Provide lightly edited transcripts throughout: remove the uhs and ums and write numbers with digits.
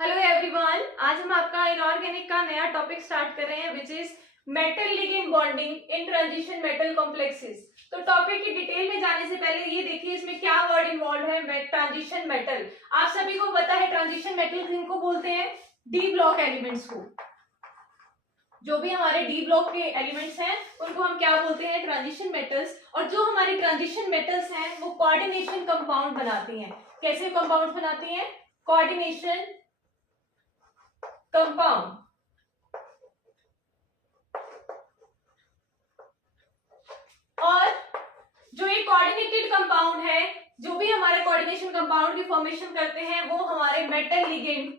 Hello everyone, आज हम आपका इनऑर्गेनिक का नया टॉपिक स्टार्ट कर रहे हैं which is metal ligand bonding in transition metal complexes. तो टॉपिक की डिटेल में जाने से पहले ये देखिए इसमें क्या वर्ड इन्वॉल्व है। ट्रांजिशन मेटल, आप सभी को पता है ट्रांजिशन मेटल किनको बोलते हैं? डी ब्लॉक एलिमेंट्स को। जो भी हमारे डी ब्लॉक के एलिमेंट्स हैं उनको हम क्या बोलते हैं? Transition metals. और जो हमारी ट्रांजिशन मेटल्स हैं वो कोऑर्डिनेशन कंपाउंड बनाती हैं। कैसे कंपाउंड बनाती हैं? Coordination compound. और जो ये कोऑर्डिनेटेड कंपाउंड है, जो भी हमारे कोऑर्डिनेशन कंपाउंड की फॉर्मेशन करते हैं वो हमारे मेटल लिगेंड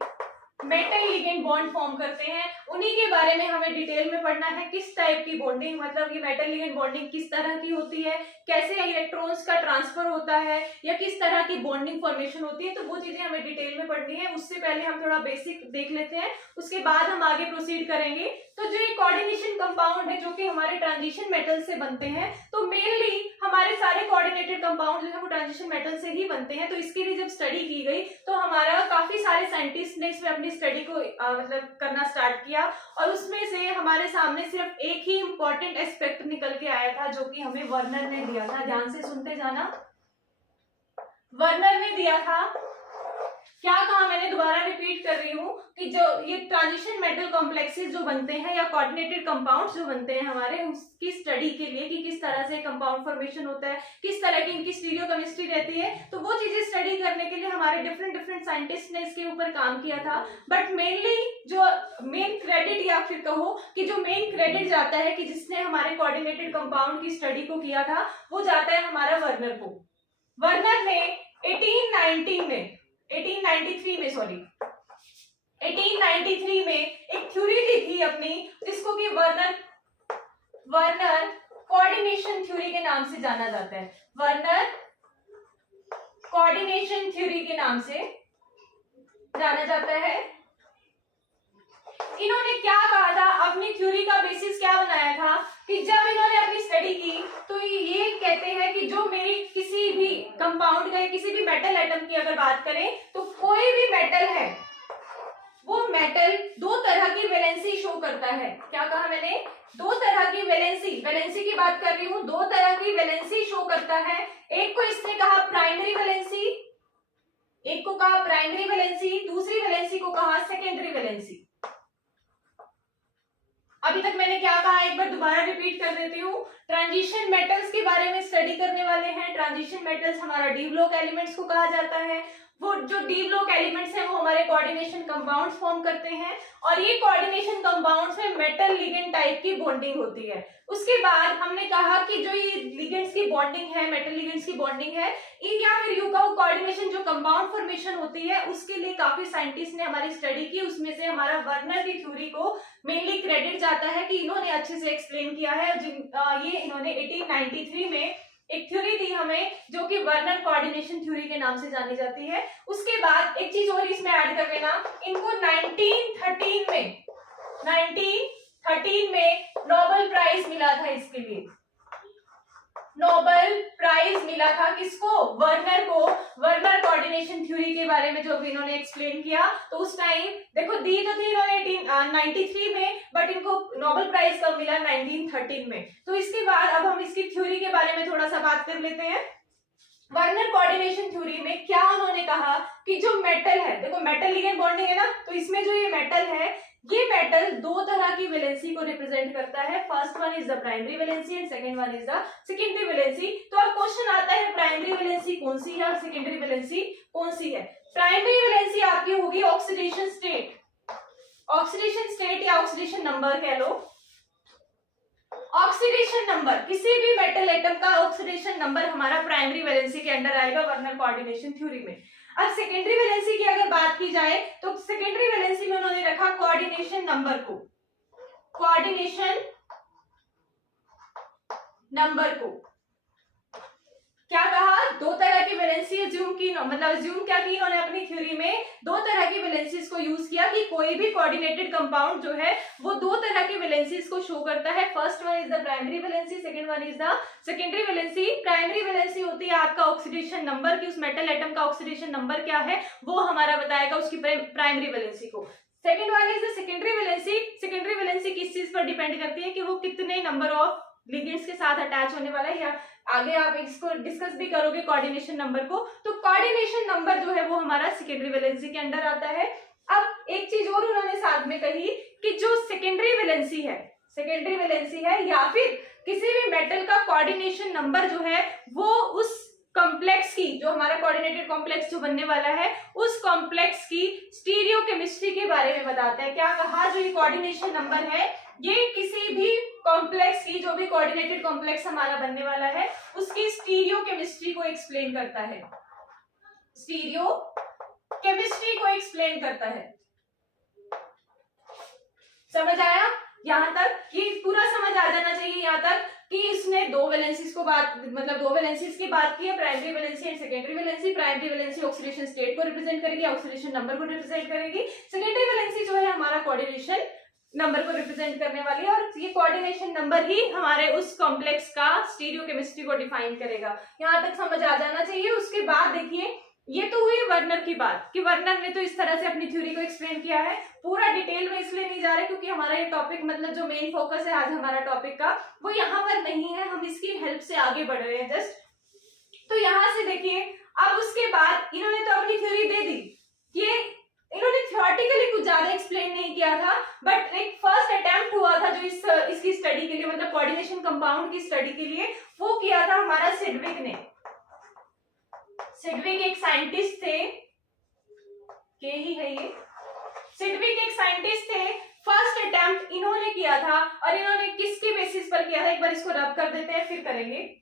बॉन्ड फॉर्म करते हैं। उन्हीं के बारे में हमें डिटेल में पढ़ना है। किस टाइप की बॉन्डिंग, मतलब ये मेटल लिगेंड बॉन्डिंग किस तरह की होती है, कैसे इलेक्ट्रॉन्स का ट्रांसफर होता है, या किस तरह की बॉन्डिंग फॉर्मेशन होती है। तो वो चीजें हमें डिटेल में पढ़नी है। उससे पहले हम थोड़ा बेसिक देख लेते हैं, उसके बाद हम आगे प्रोसीड करेंगे। तो जो ये कोऑर्डिनेशन कंपाउंड है जो कि हमारे ट्रांजिशन मेटल से बनते हैं, तो मेनली हमारे सारे कोऑर्डिनेटेड कंपाउंड जो है वो ट्रांजिशन मेटल से ही बनते हैं। तो इसके लिए जब स्टडी की गई तो हमारा काफी सारे साइंटिस्ट ने इसमें अपनी स्टडी को मतलब करना स्टार्ट किया, और उसमें से हमारे सामने सिर्फ एक ही इंपॉर्टेंट एस्पेक्ट निकल के आया था जो कि हमें वर्नर ने दिया था। ध्यान से सुनते जाना। वर्नर ने दिया था, क्या कहा मैंने, दोबारा रिपीट कर रही हूँ कि जो ये ट्रांजिशन मेटल कॉम्प्लेक्सेस जो बनते हैं या कोऑर्डिनेटेड कंपाउंड्स जो बनते हैं हमारे, उसकी स्टडी के लिए कि किस तरह से कंपाउंड फॉर्मेशन होता है, किस तरह की इनकी स्टीरियोकेमिस्ट्री रहती है, तो वो चीजें स्टडी करने के लिए हमारे डिफरेंट साइंटिस्ट ने इसके ऊपर काम किया था। बट मेनली जो मेन क्रेडिट, या फिर कहो कि जो मेन क्रेडिट जाता है कि जिसने हमारे कोऑर्डिनेटेड कंपाउंड की स्टडी को किया था, वो जाता है हमारा वर्नर को। वर्नर ने 1893 में एक थ्योरी दी थी अपनी, जिसको कि वर्नर कोऑर्डिनेशन थ्योरी के नाम से जाना जाता है। वर्नर कोऑर्डिनेशन थ्योरी के नाम से जाना जाता है। इन्होंने क्या कहा था, अपनी थ्योरी का बेसिस क्या बनाया था कि जब इन्होंने अपनी स्टडी की तो ये कहते हैं कि जो मेरी किसी भी कंपाउंड का, किसी भी मेटल एटम की अगर बात करें तो कोई भी मेटल है वो मेटल दो तरह की वैलेंसी शो करता है। क्या कहा मैंने? दो तरह की वैलेंसी की बात कर रही हूं। दो तरह की वैलेंसी शो करता है। एक को इसने कहा प्राइमरी वैलेंसी, एक को कहा प्राइमरी वैलेंसी, दूसरी वैलेंसी को कहा सेकेंडरी वैलेंसी। अभी तक मैंने क्या कहा एक बार दोबारा रिपीट कर देती हूँ। ट्रांजिशन मेटल्स के बारे में स्टडी करने वाले हैं। ट्रांजिशन मेटल्स हमारा डी ब्लॉक एलिमेंट्स को कहा जाता है। वो जो डी ब्लॉक एलिमेंट्स हैं वो हमारे कोऑर्डिनेशन कंपाउंड्स फॉर्म करते हैं, और ये कोऑर्डिनेशन कंपाउंड्स में मेटल लिगेंड टाइप की बॉन्डिंग होती है। उसके बाद हमने कहा कि जो ये लिगेंड्स की बॉन्डिंग है, मेटल लिगेंड्स की बॉन्डिंग है, या फिर यू का कोऑर्डिनेशन जो कंपाउंड फॉर्मेशन होती है, उसके लिए काफी साइंटिस्ट ने हमारी स्टडी की। उसमें से हमारा वर्नर की थ्योरी को मेनली क्रेडिट जाता है कि इन्होंने अच्छे से एक्सप्लेन किया है। ये इन्होंने 1893 में एक थ्योरी दी हमें जो कि वर्नर कोऑर्डिनेशन थ्योरी के नाम से जानी जाती है। उसके बाद एक चीज और इसमें ऐड कर लेना, इनको 1913 में नोबेल प्राइज मिला था। इसके लिए नोबेल प्राइज मिला था किसको? वर्नर को। वर्नर कोऑर्डिनेशन थ्योरी के बारे में जो भी इन्होंने एक्सप्लेन किया, तो उस टाइम देखो दी तो थी इन्होंने 1893 में, बट इनको नोबेल प्राइज कब मिला? 1913 में। तो इसके बाद अब हम इसकी थ्योरी के बारे में थोड़ा सा बात कर लेते हैं। वर्नर कोऑर्डिनेशन थ्योरी में क्या उन्होंने कहा कि जो मेटल है, देखो मेटल लिगेंड बॉन्डिंग है ना, तो इसमें जो ये मेटल है, ये मेटल दो तरह की वैलेंसी को रिप्रेजेंट करता है। First one is the primary valency and second one is the secondary valency. तो अब क्वेश्चन आता है प्राइमरी वैलेंसी कौन सी है और सेकेंडरी वैलेंसी कौन सी है? प्राइमरी वैलेंसी आपकी होगी ऑक्सीडेशन स्टेट या ऑक्सीडेशन नंबर कह लो। ऑक्सीडेशन नंबर, किसी भी मेटल एटम का ऑक्सीडेशन नंबर हमारा प्राइमरी वैलेंसी के अंडर आएगा वर्नर कोऑर्डिनेशन थ्योरी में। अब सेकेंडरी वैलेंसी की अगर बात की जाए तो सेकेंडरी वैलेंसी में उन्होंने रखा कोऑर्डिनेशन नंबर को। क्या कहा, दो तरह की वैलेंसी अज्यूम की, मतलब अज्यूम क्या की इन्होंने अपनी थ्योरी में, दो तरह की वैलेंसीज को यूज किया कि कोई भी कोऑर्डिनेटेड कंपाउंड जो है वो दो तरह की वैलेंसीज को शो करता है। First one is the primary valency, second one is the secondary valency. Primary valency होती है आपका ऑक्सीडेशन नंबर, कि उस मेटल एटम का ऑक्सीडेशन नंबर क्या है वो हमारा बताएगा उसकी प्राइमरी वैलेंसी को। Second one is the secondary valency. Secondary valency किस चीज पर डिपेंड करती है कि वो कितने नंबर ऑफ लिगेंड्स के साथ अटैच होने वाला है, या आगे आप इसको डिस्कस भी करोगे कोऑर्डिनेशन नंबर को, तो कोऑर्डिनेशन नंबर जो है वो हमारा सेकेंडरी वैलेंसी के अंडर आता है। अब एक चीज और उन्होंने साथ में कही कि जो सेकेंडरी वैलेंसी है या फिर किसी भी मेटल का कोऑर्डिनेशन नंबर जो है वो उस कॉम्प्लेक्स की, जो हमारा कोऑर्डिनेटेड कॉम्प्लेक्स जो बनने वाला है उस कॉम्प्लेक्स की स्टीरियोकेमिस्ट्री के बारे में बताता है। क्या कहा, जो ये कोऑर्डिनेशन नंबर है ये किसी भी कॉम्प्लेक्स की, जो भी कोऑर्डिनेटेड कॉम्प्लेक्स हमारा बनने वाला है उसकी स्टीरियोकेमिस्ट्री को एक्सप्लेन करता है, स्टीरियोकेमिस्ट्री को एक्सप्लेन करता है। समझ आया यहां तक? ये पूरा समझ आ जाना चाहिए यहां तक कि इसने दो वैलेंसीज को बात, मतलब दो वैलेंसीज की बात की है, primary valency and secondary valency. Primary valency oxidation state को रिप्रेजेंट करेगी, ऑक्सीडेशन नंबर को रिप्रेजेंट करेगी। सेकेंडरी वैलेंसी जो है हमारा कोऑर्डिनेशन नंबर को रिप्रेजेंट करने वाली है, और ये कोऑर्डिनेशन नंबर ही हमारे उस कॉम्प्लेक्स का स्टीरियोकेमिस्ट्री को डिफाइन करेगा। यहां तक समझ आ जाना चाहिए। उसके बाद देखिए, ये तो हुई वर्नर की बात कि वर्नर ने तो इस तरह से अपनी थ्योरी को एक्सप्लेन किया है। पूरा डिटेल में इसलिए नहीं जा रहे क्योंकि हमारा ये टॉपिक, मतलब जो मेन फोकस है आज हमारा टॉपिक का, वो यहाँ पर नहीं है, हम इसकी हेल्प से आगे बढ़ रहे हैं जस्ट। तो यहां से देखिए, अब उसके बाद इन्होंने तो अपनी थ्योरी दे दी, ये इन्होंने थ्योरेटिकली कुछ ज्यादा एक्सप्लेन नहीं किया था, बट एक फर्स्ट अटेम्प्ट हुआ था जो इसकी स्टडी के लिए, मतलब कोऑर्डिनेशन कंपाउंड की स्टडी के लिए, वो किया था हमारा सिडविक ने। सिडविक एक साइंटिस्ट थे, के ही है ये, सिडविक एक साइंटिस्ट थे। फर्स्ट अटेम्प्ट इन्होंने किया था, और इन्होंने किसके बेसिस पर किया था, एक बार इसको रब कर देते हैं फिर करेंगे।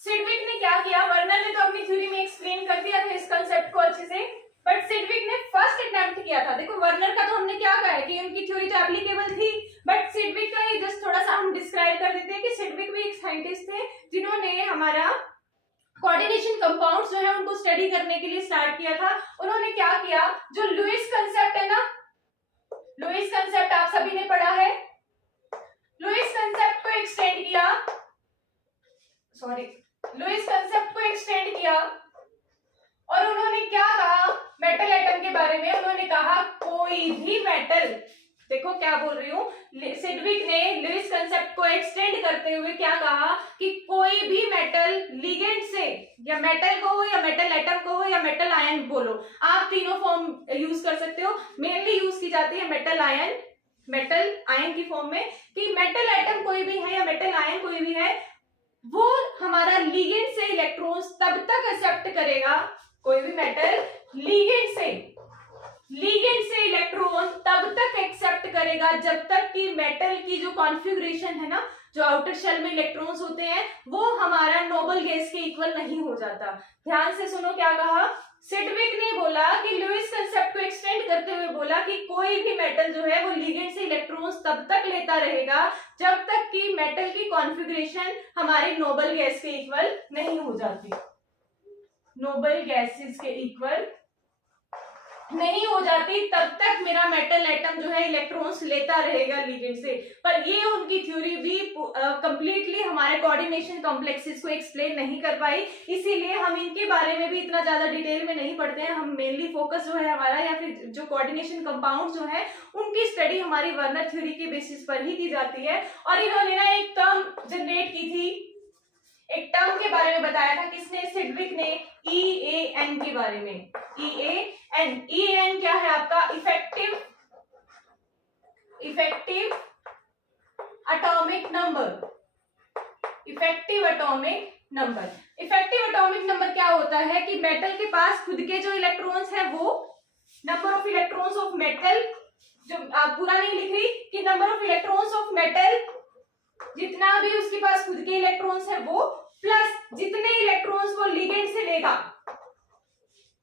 सिडविक ने क्या किया, वर्नर ने तो अपनी थ्योरी में एक्सप्लेन कर दिया था इस कांसेप्ट को अच्छे से, बट सिडविक ने फर्स्ट अटेम्प्ट किया था। देखो वर्नर का तो हमने क्या कहा है कि उनकी थ्योरी तो एप्लीकेबल थी, बट सिडविक का ये जस्ट थोड़ा सा हम डिस्क्राइब कर देते हैं कि सिडविक भी एक साइंटिस्ट थे जिन्होंने हमारा कोऑर्डिनेशन कंपाउंड्स जो है उनको स्टडी करने के लिए स्टार्ट किया था। उन्होंने क्या किया, जो लुईस कंसेप्ट है ना, लुईस कंसेप्ट आप सभी ने पढ़ा है, लुईस कंसेप्ट को एक्सटेंड किया, लुईस कंसेप्ट को एक्सटेंड किया, और उन्होंने क्या कहा मेटल एटम के बारे में, उन्होंने कहा कोई भी मेटल, देखो क्या बोल रही हूं, सिडविक ने लुईस कंसेप्ट को एक्सटेंड करते हुए क्या कहा कि कोई भी मेटल लिगेंड से, या मेटल को हो या मेटल एटम को हो या मेटल आयन बोलो, आप तीनों फॉर्म यूज कर सकते हो। मेनली यूज की जाती है मेटल आयन की फॉर्म में, कि मेटल एटम कोई भी है या मेटल आयन कोई भी है, वो हमारा लिगेंड से इलेक्ट्रॉन्स तब तक एक्सेप्ट करेगा, कोई भी मेटल लिगेंड से इलेक्ट्रॉन तब तक एक्सेप्ट करेगा जब तक कि मेटल की जो कॉन्फ़िगरेशन है ना, जो आउटर शेल में इलेक्ट्रॉन्स होते हैं, वो हमारा नोबल गैस के इक्वल नहीं हो जाता। ध्यान से सुनो क्या कहा, सिडविक ने बोला कि लुईस कंसेप्ट को एक्सटेंड करते हुए बोला कि कोई भी मेटल जो है वो लिगेंड से इलेक्ट्रॉन्स तब तक लेता रहेगा जब तक कि मेटल की कॉन्फ़िगरेशन हमारे नोबल गैस के इक्वल नहीं हो जाती, नोबल गैसेस के इक्वल नहीं हो जाती, तब तक मेरा मेटल एटम जो है इलेक्ट्रॉन्स लेता रहेगा लिगेंड से। पर ये उनकी थ्योरी भी कंप्लीटली हमारे कोऑर्डिनेशन कॉम्प्लेक्सेस को एक्सप्लेन नहीं कर पाई, इसीलिए हम इनके बारे में भी इतना ज्यादा डिटेल में नहीं पढ़ते हैं। हम मेनली फोकस जो है हमारा, या फिर जो कोऑर्डिनेशन कंपाउंड जो है उनकी स्टडी हमारी वर्नर थ्योरी के बेसिस पर ही की जाती है। और इन्होंने ना एक टर्म जनरेट की थी, एक टर्म के बारे में बताया था, किसने, सिडविक ने, EAN के बारे में। EAN क्या है आपका, effective atomic number. Effective atomic number क्या होता है कि मेटल के पास खुद के जो इलेक्ट्रॉन्स है, वो number of electrons of metal, जो आप पूरा नहीं लिख रही कि number of electrons of metal, जितना भी उसके पास खुद के इलेक्ट्रॉन्स है वो, प्लस जितने इलेक्ट्रॉन्स वो लिगेंड से लेगा,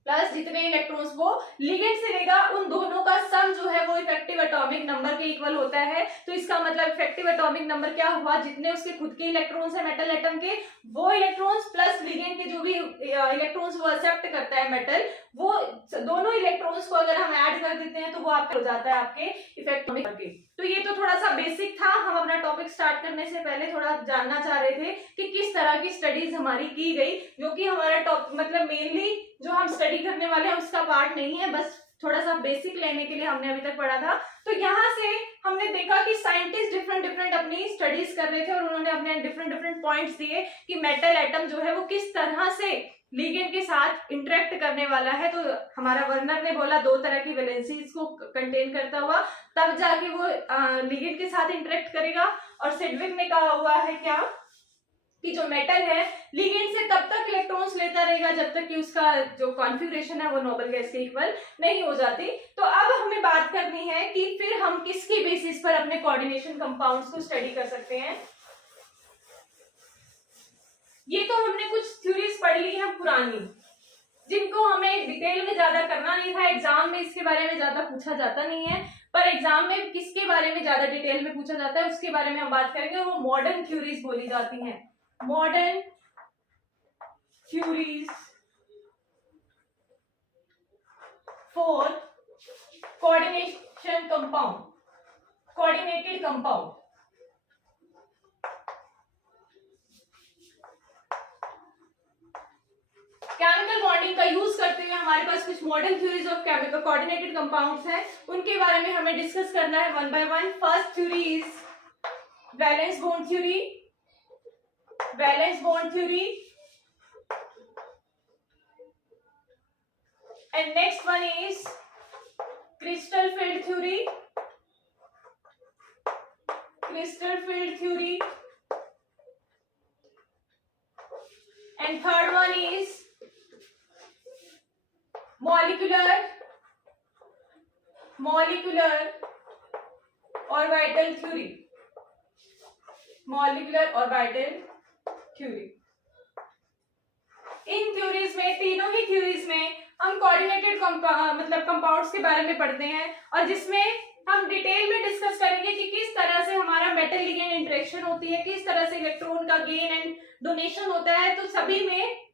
प्लस जितने इलेक्ट्रॉन्स वो लिगेंड से लेगा उन दोनों का सम जो है वो इफेक्टिव एटॉमिक नंबर के इक्वल होता है। तो इसका मतलब इफेक्टिव एटॉमिक नंबर क्या हुआ, जितने उसके खुद के इलेक्ट्रॉन्स है मेटल एटम के वो इलेक्ट्रॉन्स प्लस लिगेंड के जो भी इलेक्ट्रॉन्स वो एक्सेप्ट करता है मेटल, वो दोनों इलेक्ट्रॉन्स को अगर हम ऐड कर देते हैं तो वो आपका हो जाता है आपके इफेक्टिव के। तो ये तो थोड़ा सा बेसिक था। हम अपना टॉपिक स्टार्ट करने से पहले थोड़ा जानना चाह रहे थे कि किस तरह की स्टडीज हमारी की गई, जो कि हमारा टॉपिक मतलब मेनली जो हम स्टडी करने वाले हैं उसका पार्ट नहीं है, बस थोड़ा सा बेसिक लेने के लिए हमने अभी तक पढ़ा था। तो यहाँ से हमने देखा कि साइंटिस्ट डिफरेंट डिफरेंट अपनी स्टडीज कर रहे थे और उन्होंने अपने डिफरेंट डिफरेंट पॉइंट्स दिए कि मेटल एटम जो है वो किस तरह से लिगेंड के साथ इंटरेक्ट करने वाला है। तो हमारा वर्नर ने बोला 2 तरह की वैलेंसीज को कंटेन करता हुआ तब जाके वो लिगेंड के साथ इंटरेक्ट करेगा। और सेडविक ने कहा हुआ है क्या कि जो मेटल है लिगेंड से तब तक इलेक्ट्रॉन्स लेता रहेगा जब तक कि उसका जो कॉन्फ़िगरेशन है वो नोबल गैस के इक्वल नहीं हो जाती। तो अब हमें बात करनी है कि फिर हम किसकी बेसिस पर अपने कोऑर्डिनेशन कंपाउंड्स को स्टडी कर सकते हैं। ये तो हमने कुछ थ्योरीज पढ़ ली है पुरानी, जिनको हमें डिटेल में ज्यादा करना नहीं था। एग्जाम में इसके बारे में ज्यादा पूछा जाता नहीं है, पर एग्जाम में किसके बारे में ज्यादा डिटेल में पूछा जाता है उसके बारे में हम बात करेंगे। वो मॉडर्न थ्योरीज बोली जाती हैं, modern theories for coordination compound, coordinated compound. Chemical bonding का यूज करते हुए हमारे पास कुछ modern theories of chemical coordinated compounds हैं, उनके बारे में हमें डिस्कस करना है one by one. First theory is valence bond theory, valence bond theory, and next one is crystal field theory, crystal field theory, and third one is molecular orbital theory, molecular orbital theory. In theories में, तीनों ही theories में हम coordinated मतलब compounds के बारे में पढ़ते हैं और जिसमें हम डिटेल में डिस्कस करेंगे कि किस तरह से हमारा मेटल लिगेंड इंटरेक्शन होती है, किस तरह से इलेक्ट्रॉन का गेन एंड डोनेशन होता है। तो सभी में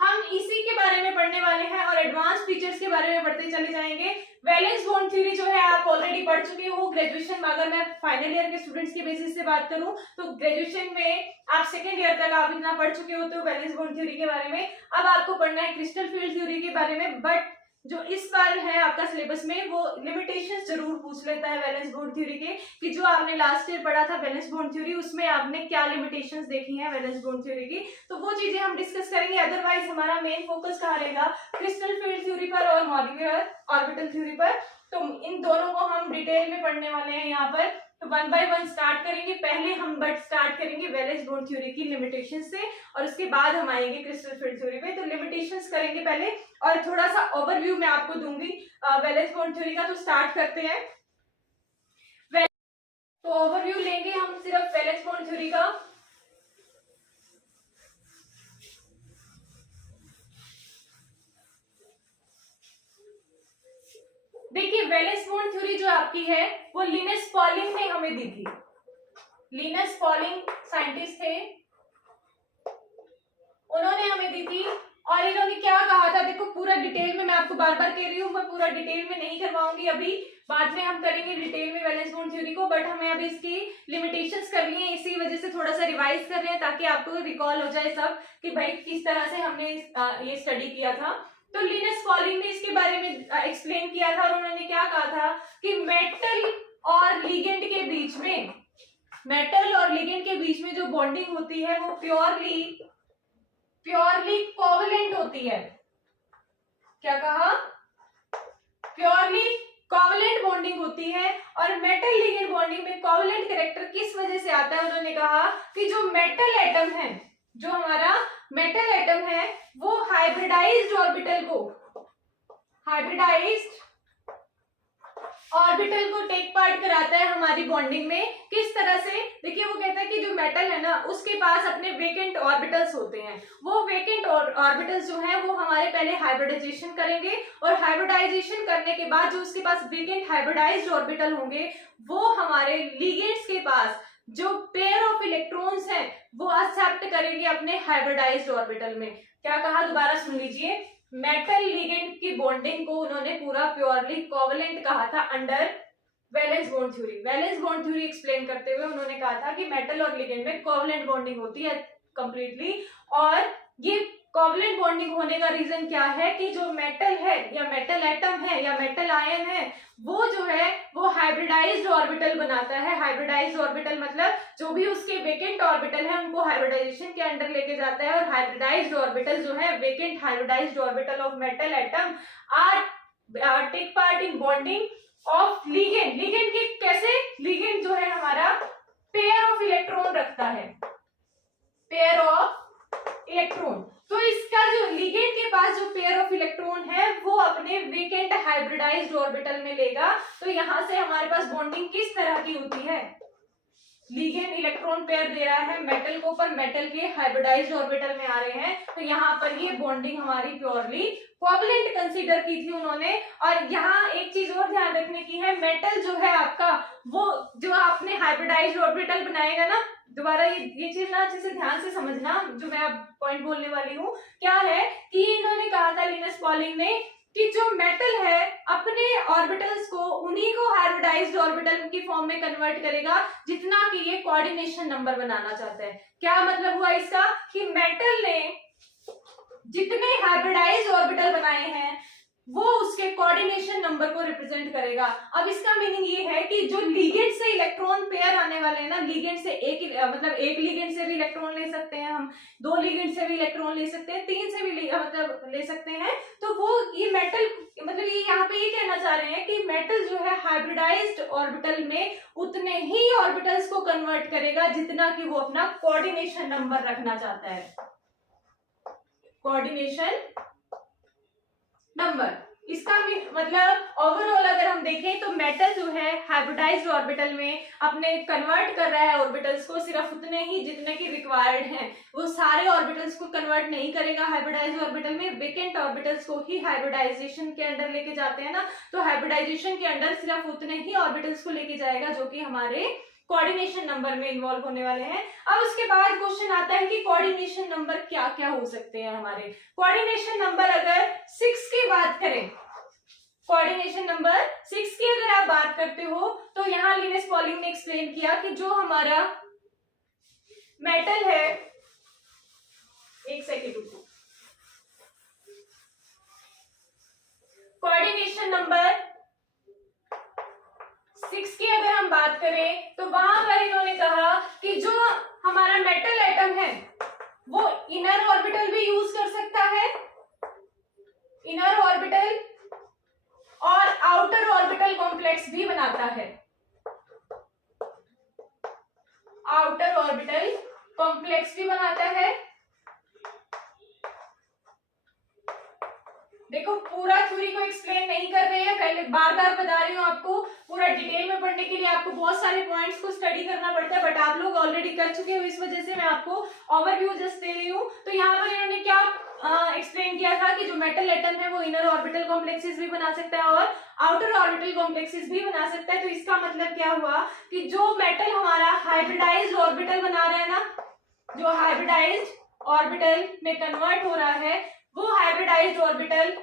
हम इसी के बारे में पढ़ने वाले हैं और एडवांस फीचर्स के बारे में पढ़ते चले जाएंगे। वैलेंस बॉन्ड थ्योरी जो है आप ऑलरेडी पढ़ चुके हो ग्रेजुएशन में। अगर मैं फाइनल ईयर के स्टूडेंट्स के बेसिस से बात करूं तो ग्रेजुएशन में आप सेकेंड ईयर तक आप इतना पढ़ चुके होते हो वैलेंस बॉन्ड थ्योरी के बारे में। अब आपको पढ़ना है क्रिस्टल फील्ड थ्योरी के बारे में, बट जो इस बार है आपका सिलेबस में वो लिमिटेशंस जरूर पूछ लेता है वैलेंस बॉन्ड थ्योरी के, कि जो आपने लास्ट ईयर पढ़ा था वैलेंस बॉन्ड थ्योरी उसमें आपने क्या लिमिटेशंस देखी हैं वैलेंस बॉन्ड थ्योरी की, तो वो चीजें हम डिस्कस करेंगे। अदरवाइज हमारा मेन फोकस कहाँ रहेगा, क्रिस्टल फील्ड थ्योरी पर और मॉलिक्यूलर ऑर्बिटल थ्योरी पर। तो इन दोनों को हम डिटेल में पढ़ने वाले हैं यहाँ पर। तो वन बाय वन स्टार्ट करेंगे। पहले हम स्टार्ट करेंगे वैलेंस बॉन्ड थ्योरी की लिमिटेशन से और उसके बाद हम आएंगे क्रिस्टल फील्ड थ्योरी पे। तो लिमिटेशंस करेंगे पहले और थोड़ा सा ओवरव्यू मैं आपको दूंगी वैलेंस बॉन्ड थ्योरी का। तो स्टार्ट करते हैं। तो ओवरव्यू लेंगे हम सिर्फ वैलेंस बॉन्ड थ्योरी का। देखिए वैलेंस बॉन्ड थ्योरी जो आपकी है वो लिनस पॉलिंग ने हमें दी थी। लिनस पॉलिंग साइंटिस्ट थे, उन्होंने हमें दी थी और इन्होंने क्या कहा था, देखो पूरा डिटेल में मैं आपको बार बार कह रही हूँ, मैं पूरा डिटेल में नहीं करवाऊंगी अभी, बाद में हम करेंगे डिटेल में वैलेंस बॉन्ड थ्योरी को, बट हमें अभी इसकी लिमिटेशंस करनी है, इसी वजह से थोड़ा सा रिवाइज कर रहे हैं ताकि आपको रिकॉल हो जाए सब कि भाई किस तरह से हमने ये स्टडी किया था। तो लिनस पॉलिंग ने इसके बारे में एक्सप्लेन किया था और उन्होंने क्या कहा था कि मेटल और लिगेंड के बीच में, मेटल और लिगेंड के बीच में जो बॉन्डिंग होती है वो प्योरली कोवलेंट होती है। क्या कहा, प्योरली कोवलेंट बॉन्डिंग होती है। और मेटल लिगेंड बॉन्डिंग में कोवलेंट कैरेक्टर किस वजह से आता है, उन्होंने कहा कि जो मेटल एटम है, जो हमारा मेटल एटम है वो हाइब्रिडाइज्ड ऑर्बिटल को, हाइब्रिडाइज्ड ऑर्बिटल को टेक पार्ट कराता है हमारी बॉन्डिंग में। किस तरह से, देखिए वो कहता है कि जो मेटल है ना उसके पास अपने वेकेंट ऑर्बिटल्स होते हैं, वो वेकेंट ऑर्बिटल्स जो है वो हमारे पहले हाइब्रिडाइजेशन करेंगे, और हाइब्रिडाइजेशन करने के बाद जो उसके पास वेकेंट हाइब्रिडाइज्ड ऑर्बिटल होंगे वो हमारे लिगेंड्स के पास जो पेयर ऑफ इलेक्ट्रॉन्स हैं वो एक्सेप्ट करेंगे अपने हाइब्रिडाइज्ड ऑर्बिटल में। क्या कहा, दोबारा सुन लीजिए। मेटल लिगेंड की बॉन्डिंग को उन्होंने पूरा प्योरली कोवलेंट कहा था under valence bond theory. Valence bond theory explain करते हुए उन्होंने कहा था कि मेटल और लिगेंड में कोवलेंट बॉन्डिंग होती है कंप्लीटली, और ये कोवलेंट बॉन्डिंग होने का रीजन क्या है कि जो मेटल है या मेटल एटम है या मेटल आयन है वो जो है वो हाइब्रिडाइज्ड ऑर्बिटल बनाता है। हाइब्रिडाइज्ड ऑर्बिटल मतलब जो भी उसके वेकेंट ऑर्बिटल है उनको हाइब्रिडाइजेशन के अंडर लेके जाता है, और हाइब्रिडाइज्ड ऑर्बिटल जो है vacant hybridized orbital of metal atom are take part in bonding of ligand. Ligand की कैसे, लिगेंड जो है हमारा पेयर ऑफ इलेक्ट्रॉन रखता है, पेयर ऑफ इलेक्ट्रॉन। तो इसका जो लिगेंड के पास जो पेयर ऑफ इलेक्ट्रॉन है वो अपने वेकेंट हाइब्रिडाइज्ड ऑर्बिटल में लेगा। तो यहां से हमारे पास बॉन्डिंग किस तरह की होती है, लिगेंड इलेक्ट्रॉन पेयर दे रहा है मेटल को, पर मेटल के हाइब्रिडाइज्ड ऑर्बिटल में आ रहे हैं, तो यहाँ पर ये बॉन्डिंग हमारी प्योरली कोवलेंट कंसीडर की थी उन्होंने। और यहाँ एक चीज और ध्यान रखने की है, मेटल जो है आपका वो जो आपने हाइब्रिडाइज्ड ऑर्बिटल बनाएगा ना, दोबारा ये चीज ना अच्छे से ध्यान से समझना जो मैं अब पॉइंट बोलने वाली हूँ। क्या है कि इन्होंने कहा था लिनस पॉलिंग ने कि जो मेटल है अपने ऑर्बिटल्स को उन्हीं को हाइब्रिडाइज्ड ऑर्बिटल की फॉर्म में कन्वर्ट करेगा जितना कि ये कोऑर्डिनेशन नंबर बनाना चाहता है। क्या मतलब हुआ इसका कि मेटल ने जितने हाइब्रिडाइज्ड ऑर्बिटल बनाए हैं वो उसके कोऑर्डिनेशन नंबर को रिप्रेजेंट करेगा। अब इसका मीनिंग ये है कि जो लिगेंड से इलेक्ट्रॉन पेयर आने वाले हैं ना, लिगेंड से एक लिगेंड से भी इलेक्ट्रॉन ले सकते हैं हम, 2 लिगेंड से भी इलेक्ट्रॉन ले सकते हैं, 3 से भी ले सकते हैं। तो वो ये मेटल मतलब ये यहाँ पे ये कहना चाह रहे हैं कि मेटल जो है हाइब्रिडाइज्ड ऑर्बिटल में उतने ही ऑर्बिटल्स को कन्वर्ट करेगा जितना कि वो अपना कोऑर्डिनेशन नंबर रखना चाहता है, कोऑर्डिनेशन नंबर। इसका भी मतलब ओवरऑल अगर हम देखें तो मेटल जो है हाइब्रिडाइज्ड ऑर्बिटल में अपने कन्वर्ट कर रहा है ऑर्बिटल्स को सिर्फ उतने ही जितने की रिक्वायर्ड हैं। वो सारे ऑर्बिटल्स को कन्वर्ट नहीं करेगा हाइब्रिडाइज्ड ऑर्बिटल में, वेकेंट ऑर्बिटल्स को ही हाइब्रिडाइजेशन के अंडर लेके जाते हैं ना, तो हाइब्रिडाइजेशन के अंडर सिर्फ उतने ही ऑर्बिटल्स को लेके जाएगा जो कि हमारे कोऑर्डिनेशन नंबर में इन्वॉल्व होने वाले हैं। अब उसके बाद क्वेश्चन आता है कि कोऑर्डिनेशन नंबर क्या क्या हो सकते हैं हमारे। कोऑर्डिनेशन नंबर अगर 6 की बात करें, कोऑर्डिनेशन नंबर 6 की अगर आप बात करते हो तो यहाँ लिनस पॉलिंग ने एक्सप्लेन किया कि जो हमारा मेटल है, एक सेकेंड रुको, कोऑर्डिनेशन नंबर 6 की अगर हम बात करें तो वहां पर इन्होंने कहा कि जो हमारा मेटल एटम है वो इनर ऑर्बिटल भी यूज कर सकता है, इनर ऑर्बिटल, और आउटर ऑर्बिटल कॉम्प्लेक्स भी बनाता है, आउटर ऑर्बिटल कॉम्प्लेक्स भी बनाता है। देखो पूरा थ्योरी को एक्सप्लेन नहीं कर रहे हैं, पहले बार बार बता रही हूँ आपको, पूरा डिटेल में पढ़ने के लिए आपको बहुत सारे पॉइंट्स को स्टडी करना पड़ता है, बट आप लोग ऑलरेडी कर चुके हो, इस वजह से मैं आपको ओवरव्यू जस्ट दे रही हूँ। तो यहाँ पर इन्होंने क्या एक्सप्लेन किया था कि जो मेटल एटम है वो इनर ऑर्बिटल कॉम्प्लेक्सेस भी बना सकता है और आउटर ऑर्बिटल कॉम्प्लेक्सेस भी बना सकता है। तो इसका मतलब क्या हुआ कि जो मेटल हमारा हाइब्रिडाइज्ड ऑर्बिटल बना रहा है ना, जो हाइब्रिडाइज्ड ऑर्बिटल में कन्वर्ट हो रहा है, वो हाइब्रिडाइज्ड ऑर्बिटल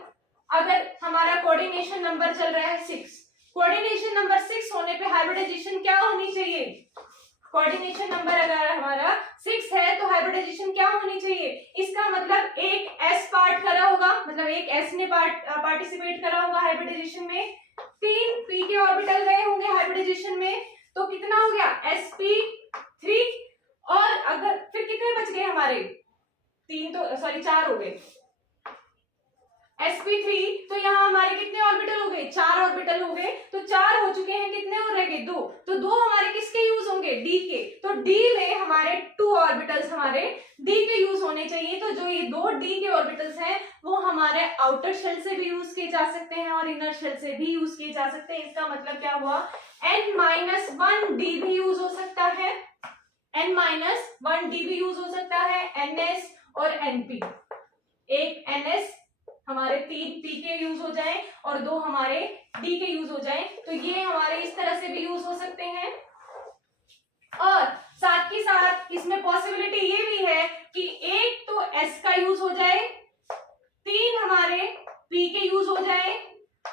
अगर हमारा कोऑर्डिनेशन नंबर चल रहा है 6, कोऑर्डिनेशन नंबर 6 होने पे हाइब्रिडाइजेशन क्या होनी चाहिए, कोऑर्डिनेशन नंबर अगर हमारा 6 है तो हाइब्रिडाइजेशन क्या होनी चाहिए, इसका मतलब एक s पार्ट करा होगा, मतलब एक s ने पार्टिसिपेट करा होगा हाइब्रिडाइजेशन में, 3 p के ऑर्बिटल गए होंगे हाइब्रिडाइजेशन में, तो कितना हो गया sp3, और अगर फिर कितने बच गए हमारे 4 हो गए, sp3, तो यहाँ हमारे कितने ऑर्बिटल हो गए, 4 ऑर्बिटल हो गए, तो 4 हो चुके हैं, कितने और रह गए, 2, तो 2 हमारे किसके यूज होंगे, d के, तो d में हमारे 2 ऑर्बिटल्स हमारे d के यूज होने चाहिए। तो जो ये 2 d के ऑर्बिटल्स हैं वो हमारे आउटर शेल से भी यूज किए जा सकते हैं और इनर शेल से भी यूज किए जा सकते हैं। इसका मतलब क्या हुआ, n-1 d भी यूज हो सकता है, n-1 d भी यूज हो सकता है, ns और np, एक ns हमारे 3 p के यूज हो जाए और 2 हमारे d के यूज हो जाए, तो ये हमारे इस तरह से भी यूज हो सकते हैं। और साथ ही साथ इसमें पॉसिबिलिटी ये भी है कि एक तो s का यूज हो जाए, 3 हमारे p के यूज हो जाए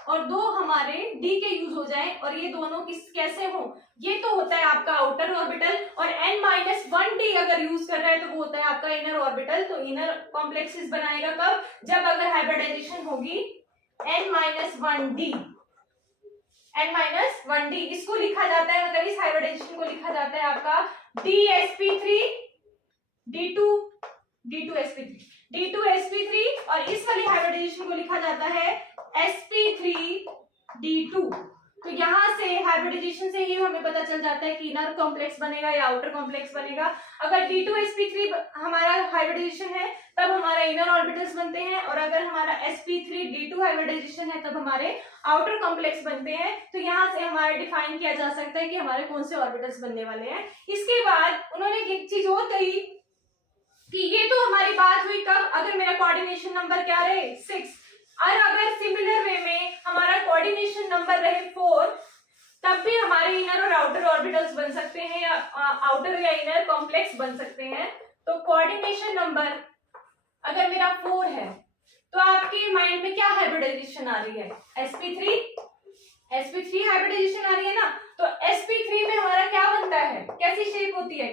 और 2 हमारे d के यूज हो जाए, और ये दोनों कैसे हो, ये तो होता है आपका आउटर ऑर्बिटल, और n-1 d अगर यूज कर रहा है तो वो होता है आपका इनर ऑर्बिटल। तो इनर कॉम्प्लेक्सेस बनाएगा कब, जब अगर हाइब्रिडाइजेशन होगी n-1 d, n-1d, इसको लिखा जाता है, मतलब इस हाइब्रिडाइजेशन को लिखा जाता है आपका dsp3 d2sp3 d2sp3, और इस वाली हाइब्रिडाइजेशन को लिखा जाता है sp3d2। तो यहाँ से हाइब्रिडाइजेशन से ही हमें पता चल जाता है कि इनर कॉम्प्लेक्स बनेगा या आउटर कॉम्प्लेक्स बनेगा। अगर d2sp3 हमारा हाइब्रिडाइजेशन है तब हमारा इनर ऑर्बिटल्स बनते हैं, और अगर हमारा sp3d2 हाइब्रिडाइजेशन है तब हमारे आउटर कॉम्प्लेक्स बनते हैं। तो यहाँ से हमारा डिफाइन किया जा सकता है कि हमारे कौन से ऑर्बिटल्स बनने वाले हैं। इसके बाद उन्होंने एक चीज और कही कि ये तो हमारी बात हुई कब, अगर मेरा कोऑर्डिनेशन नंबर क्या रहे 6, और अगर सिमिलर वे में हमारा कोऑर्डिनेशन नंबर रहे 4, तब भी हमारे इनर और आउटर ऑर्बिटल्स बन सकते हैं, या आउटर या इनर कॉम्प्लेक्स बन सकते हैं। तो कोऑर्डिनेशन नंबर अगर मेरा 4 है तो आपके माइंड में क्या हाइब्रिडाइजेशन आ रही है, sp3 हाइब्रिडाइजेशन आ रही है ना। तो sp3 में हमारा क्या बनता है, कैसी शेप होती है,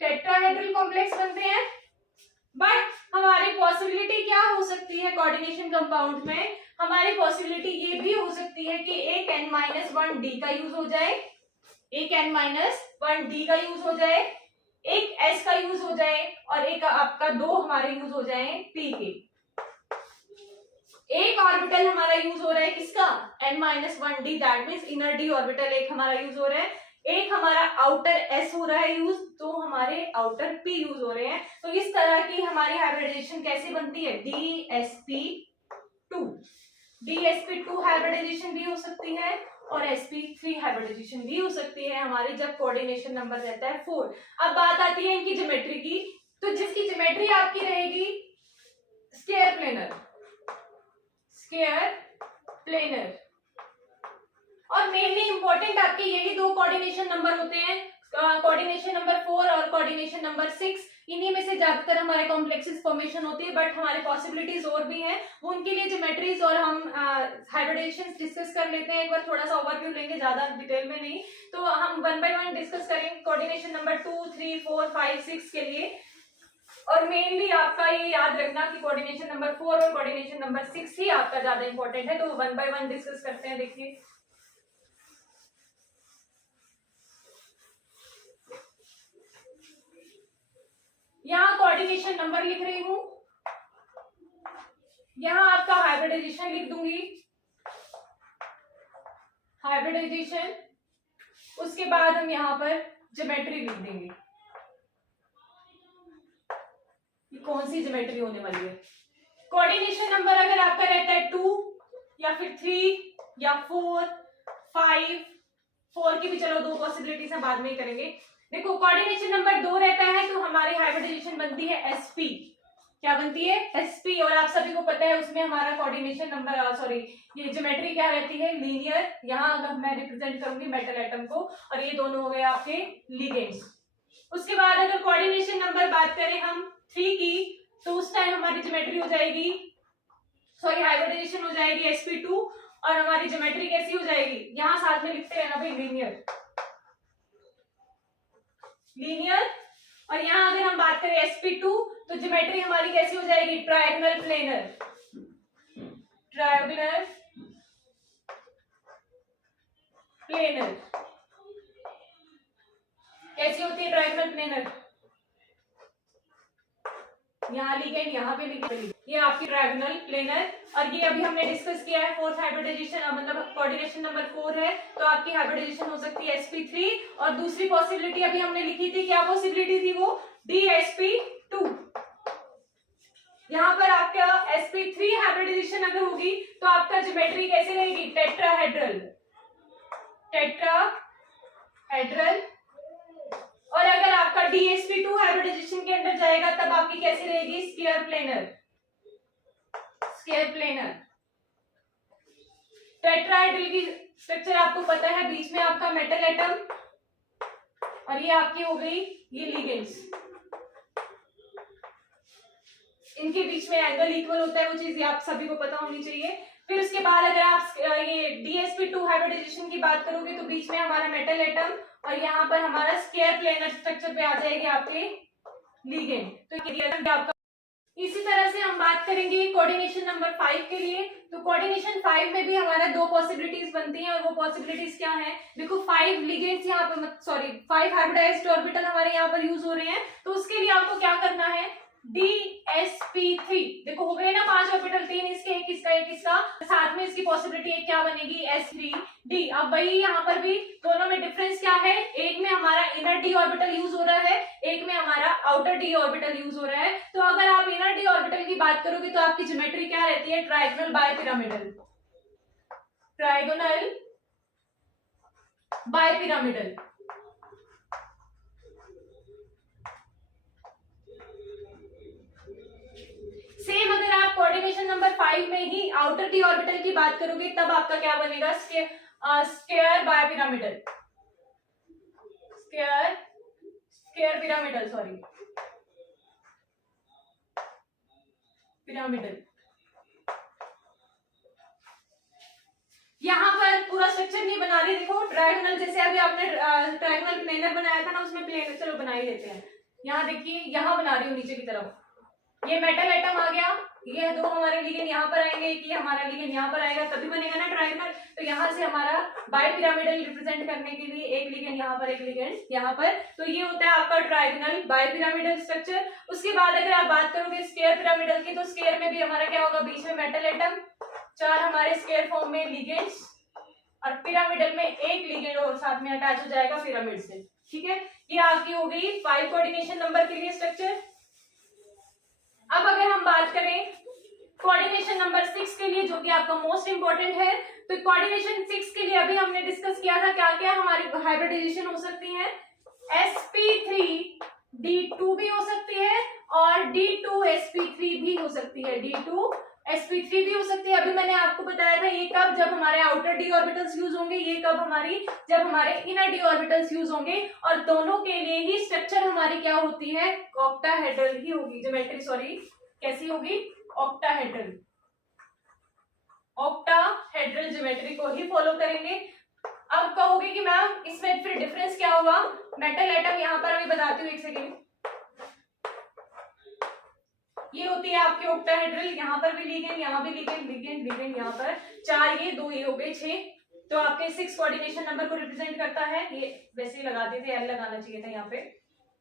टेट्राहेड्रल कॉम्प्लेक्स बनते हैं। बट हमारी पॉसिबिलिटी क्या हो सकती है कोऑर्डिनेशन कंपाउंड में, हमारी पॉसिबिलिटी ये भी हो सकती है कि एक n-1 d का यूज हो जाए, एक n-1 d का यूज हो जाए, एक s का यूज हो जाए, और एक आपका 2 हमारे यूज हो जाए p के। एक ऑर्बिटल हमारा यूज हो रहा है किसका, n-1 d, that means inner d orbital एक हमारा यूज हो रहा है, एक हमारा आउटर s हो रहा है यूज, तो हमारे आउटर p यूज हो रहे हैं। तो इस तरह की हमारी हाइब्रिडाइजेशन कैसे बनती है, dsp2 हाइब्रिडाइजेशन भी हो सकती है और sp3 हाइब्रिडाइजेशन भी हो सकती है हमारी, जब कोऑर्डिनेशन नंबर रहता है 4। अब बात आती है इनकी ज्योमेट्री की, तो जिसकी ज्योमेट्री आपकी रहेगी स्क्वायर प्लेनर, और मेनली इंपॉर्टेंट आपके यही 2 कोऑर्डिनेशन नंबर होते हैं, कोऑर्डिनेशन नंबर 4 और कोऑर्डिनेशन नंबर 6। इन्हीं में से ज्यादातर हमारे कॉम्प्लेक्सेस फॉर्मेशन होती है, बट हमारे पॉसिबिलिटीज और भी हैं, उनके लिए ज्योमेट्रीज और हम हाइब्रिडाइजेशंस डिस्कस कर लेते हैं। एक बार थोड़ा सा ओवरव्यू लेंगे, ज्यादा डिटेल में नहीं, तो हम 1 बाय 1 डिस्कस करेंगे कोऑर्डिनेशन नंबर 2, 3, 4, 5, 6 के लिए। और मेनली आपका ये याद रखना कि कोऑर्डिनेशन नंबर 4 और कोऑर्डिनेशन नंबर 6 ही आपका ज्यादा इंपॉर्टेंट है। तो 1 बाय 1 डिस्कस करते हैं। देखिए यहाँ कोऑर्डिनेशन नंबर लिख रही हूं, यहाँ आपका हाइब्रिडाइजेशन लिख दूंगी, हाइब्रिडाइजेशन, उसके बाद हम यहाँ पर ज्योमेट्री लिख देंगे, कौन सी ज्योमेट्री होने वाली है। कोऑर्डिनेशन नंबर अगर आपका रहता है 2 या फिर 3 या 4, 5, 4 की भी चलो 2 पॉसिबिलिटीज हम बाद में ही करेंगे। देखो कोऑर्डिनेशन नंबर 2 रहता है तो हमारी हाइब्रिडाइजेशन बनती है sp, क्या बनती है sp, और आप सभी को पता है उसमें हमारा कोऑर्डिनेशन नंबर सॉरी ये ज्योमेट्री क्या रहती है, लीनियर। यहाँ अगर मैं रिप्रेजेंट करूंगी मेटल एटम को, और ये दोनों हो गए आपके लिगेंड्स। उसके बाद अगर कोऑर्डिनेशन नंबर बात करें हम 3 की, तो उस टाइम हमारी ज्योमेट्री हो जाएगी, सॉरी हाइब्रिडाइजेशन हो जाएगी sp2, और हमारी ज्योमेट्री कैसी हो जाएगी, यहाँ साथ में लिखते हैं ना भाई लीनियर। और यहाँ अगर हम बात करें sp2 तो ज्योमेट्री हमारी कैसी हो जाएगी, ट्रायंगुलर प्लेनर कैसी होती है ट्रायंगुलर प्लेनर, यहाँ लिगेंड, यहाँ पे लिगेंड, ये आपकी ट्रायगोनल प्लेनर। और ये अभी हमने डिस्कस किया है फोर्थ हाइब्रिडाइजेशन, मतलब कोऑर्डिनेशन नंबर 4 है, तो आपकी हाइब्रिडाइजेशन हो सकती है sp3। और दूसरी पॉसिबिलिटी अभी हमने लिखी थी, क्या पॉसिबिलिटी थी वो, dsp2। यहाँ पर आपका sp3 हाइब्रिडाइजेशन अगर होगी तो आपका ज्योमेट्री कैसे रहेगी, टेट्राहेड्रल, टेट्राहेड्रल। और अगर आपका dsp2 हाइब्रिडाइजेशन के अंदर जाएगा तब आपकी कैसी रहेगी, square planar, square planar. Tetrahedral की स्ट्रक्चर आपको पता है, बीच में आपका मेटल एटम, और ये आपकी हो गई ये लिगेंड्स, इनके बीच में एंगल इक्वल होता है, वो चीज आप सभी को पता होनी चाहिए। फिर उसके बाद अगर आप ये dsp2 हाइब्रिडाइजेशन की बात करोगे तो बीच में हमारा मेटल एटम, और यहाँ पर हमारा स्क्वायर प्लेनर स्ट्रक्चर पे आ जाएगी आपके लिगेंड। तो ये आपका, इसी तरह से हम बात करेंगे कोऑर्डिनेशन नंबर 5 के लिए। तो कोऑर्डिनेशन 5 में भी हमारा दो पॉसिबिलिटीज बनती हैं, और वो पॉसिबिलिटीज क्या है, देखो 5 लिगेंड्स यहाँ पर, सॉरी 5 हाइब्रिडाइज्ड ऑर्बिटल हमारे यहाँ पर यूज हो रहे हैं। तो उसके लिए आपको क्या करना है, dsp3, देखो हो गए ना 5 ऑर्बिटल, 3 इसके, एक इसका, एक इसका, साथ में इसकी पॉसिबिलिटी एक क्या बनेगी, s3d। अब वही यहाँ पर भी दोनों में डिफरेंस क्या है, एक में हमारा इनर d ऑर्बिटल यूज हो रहा है, एक में हमारा आउटर d ऑर्बिटल यूज हो रहा है। तो अगर आप इनर d ऑर्बिटल की बात करोगे तो आपकी ज्योमेट्री क्या रहती है, trigonal bipyramidal, trigonal bipyramidal. Same अगर आप कोऑर्डिनेशन नंबर 5 में ही आउटर डी ऑर्बिटल की बात करोगे तब आपका क्या बनेगा, square bipyramidal, square pyramidal, sorry pyramidal. यहाँ पर पूरा स्ट्रक्चर नहीं बना रही, देखो ट्रायगोनल, जैसे अभी आपने ट्रायगोनल प्लेनर बनाया था ना, उसमें प्लेनर चलो बना ही देते हैं। यहाँ देखिए, यहाँ बना रही हूँ नीचे की तरफ, ये मेटल एटम आ गया, ये दो हमारे लिगेंड यहाँ पर आएंगे, एक ये हमारा लिगेंड यहाँ पर आएगा, तभी बनेगा ना ट्रायंगल। तो यहाँ से हमारा बायपिरामिडल रिप्रेजेंट करने के लिए एक लिगेंड यहाँ पर, एक लिगेंड यहाँ पर, तो ये होता है आपका ट्रायंगल बायपिरामिडल स्ट्रक्चर। उसके बाद अगर आप बात करोगे स्क्वायर पिरामिडल की, तो स्क्वायर में भी हमारा क्या होगा, बीच में मेटल एटम, 4 हमारे स्क्वायर फॉर्म में लिगेंड्स, और पिरामिडल में एक लिगेंड और साथ में अटैच हो जाएगा पिरामिड से। ठीक है, ये आपकी हो गई 5 कोऑर्डिनेशन नंबर के लिए स्ट्रक्चर। अब अगर हम बात करें कोऑर्डिनेशन नंबर 6 के लिए, जो कि आपका मोस्ट इंपॉर्टेंट है, तो कोऑर्डिनेशन 6 के लिए अभी हमने डिस्कस किया था क्या क्या हमारी हाइब्रिडाइजेशन हो सकती है, sp3d2 भी हो सकती है और d2sp3 भी हो सकती है, d2sp3 भी हो सकती है। अभी मैंने आपको बताया था ये कब, जब हमारे आउटर डी ऑर्बिटल्स यूज होंगे, ये कब हमारी, जब हमारे इनर डी ऑर्बिटल्स यूज होंगे, और दोनों के लिए ही स्ट्रक्चर हमारी क्या होती है, ऑक्टाहेड्रल ही होगी, ज्योमेट्री सॉरी कैसी होगी, ऑक्टाहेड्रल, ऑक्टाहेड्रल ज्योमेट्री को ही फॉलो करेंगे। अब कहोगे कि मैम इसमें फिर डिफरेंस क्या होगा, मेटल एटम यहाँ पर अभी बताती हूँ, एक सेकेंड। ये होती है आपकी ऑक्टाहेड्रल, यहाँ पर भी लिगेंड, यहाँ भी लिगेंड, लिगेंड लिगेंड, यहाँ पर 4 ये 2 ये हो गए 6, तो आपके 6 कोऑर्डिनेशन नंबर को रिप्रेजेंट करता है। ये वैसे ही लगाते थे, एल लगाना चाहिए था यहाँ पे।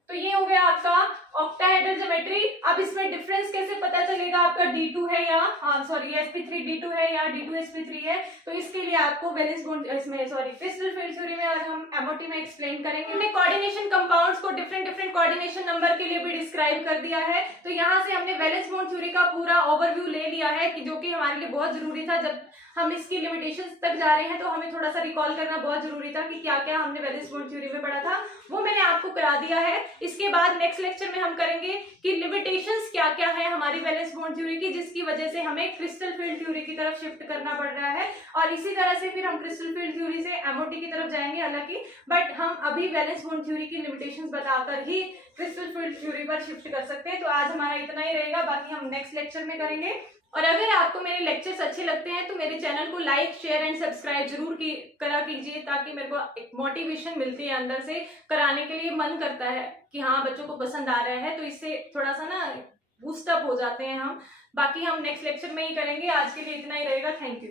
तो ये हो गया आपका ऑक्टाहेड्रल ज्योमेट्री। अब इसमें डिफरेंस कैसे पता चलेगा आपका d2 है या सॉरी sp3 d2 है या d2 sp3 है, तो इसके लिए आपको वैलेंस बॉन्ड, इसमें सॉरी क्रिस्टल फील्ड थ्योरी में आज हम एमओटी में एक्सप्लेन करेंगे। हमने कोऑर्डिनेशन कंपाउंड्स को डिफरेंट डिफरेंट कोऑर्डिनेशन नंबर के लिए भी डिस्क्राइब कर दिया है। तो यहाँ से हमने वैलेंस बॉन्ड थ्योरी का पूरा ओवरव्यू ले लिया है, कि जो कि हमारे लिए बहुत जरूरी था। जब हम इसकी लिमिटेशंस तक जा रहे हैं तो हमें थोड़ा सा रिकॉल करना बहुत जरूरी था कि क्या क्या हमने वैलेंस बॉन्ड थ्योरी में पढ़ा था, वो मैंने आपको करा दिया है। इसके बाद नेक्स्ट लेक्चर में हम करेंगे कि लिमिटेशंस क्या क्या है हमारी वैलेंस बॉन्ड थ्योरी की, जिसकी वजह से हमें क्रिस्टल फील्ड थ्योरी की तरफ शिफ्ट करना पड़ रहा है। और इसी तरह से फिर हम क्रिस्टल फील्ड थ्योरी से एमओटी की तरफ जाएंगे हालांकि, बट हम अभी वैलेंस बॉन्ड थ्योरी की लिमिटेशंस बताकर ही क्रिस्टल फील्ड थ्योरी पर शिफ्ट कर सकते हैं। तो आज हमारा इतना ही रहेगा, बाकी हम नेक्स्ट लेक्चर में करेंगे। और अगर आपको मेरे लेक्चर्स अच्छे लगते हैं तो मेरे चैनल को लाइक शेयर एंड सब्सक्राइब जरूर करा कीजिए, ताकि मेरे को एक मोटिवेशन मिलती है अंदर से, कराने के लिए मन करता है कि हाँ बच्चों को पसंद आ रहा है, तो इससे थोड़ा सा ना बूस्ट अप हो जाते हैं हम। बाकी हम नेक्स्ट लेक्चर में ही करेंगे, आज के लिए इतना ही रहेगा। Thank you.